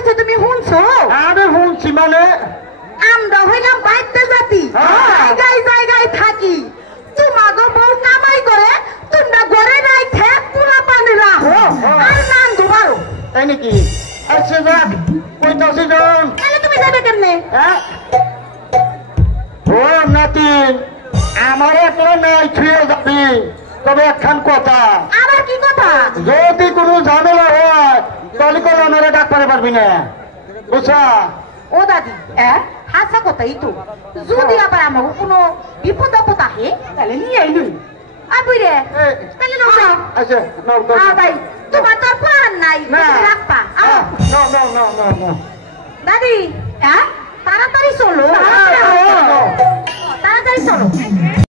কইছে তুমি শুনছো? আমি শুনছি মানে আমরা হইলাম বাইতে জাতি, জায়গায় জায়গায় থাকি। তোমাকে বউ কামাই করে, তোমরা ঘরে রাইখে পুরা পানি রাখো আর নান ধোবারো। তাই নাকি? আচ্ছা যাক কইতাছি জন। তাহলে তুমি যাবে কেমনে? হ্যাঁ ও নাতিন আমার একলা নাই ছুঁয়ে যাবি, তবে একখান কথা। আবার কি কথা? যদি কোনো ঝামেলা হয় তাহলে কোনো আমার ডাক্তারে পারবি না, বুঝছা? ও দাদি হাসা কথাই তো, যদি আবার আমার কোনো বিপদ আপদ আহে তাহলে নিয়ে আইলুই। আর বুই রে তাহলে নাও যাও। আচ্ছা নাও ভাই তোমার তো প্ল্যান নাই, রাখবা। নাও নাও নাও নাও নাও দাদি তাড়াতাড়ি চলো, তাড়াতাড়ি চলো।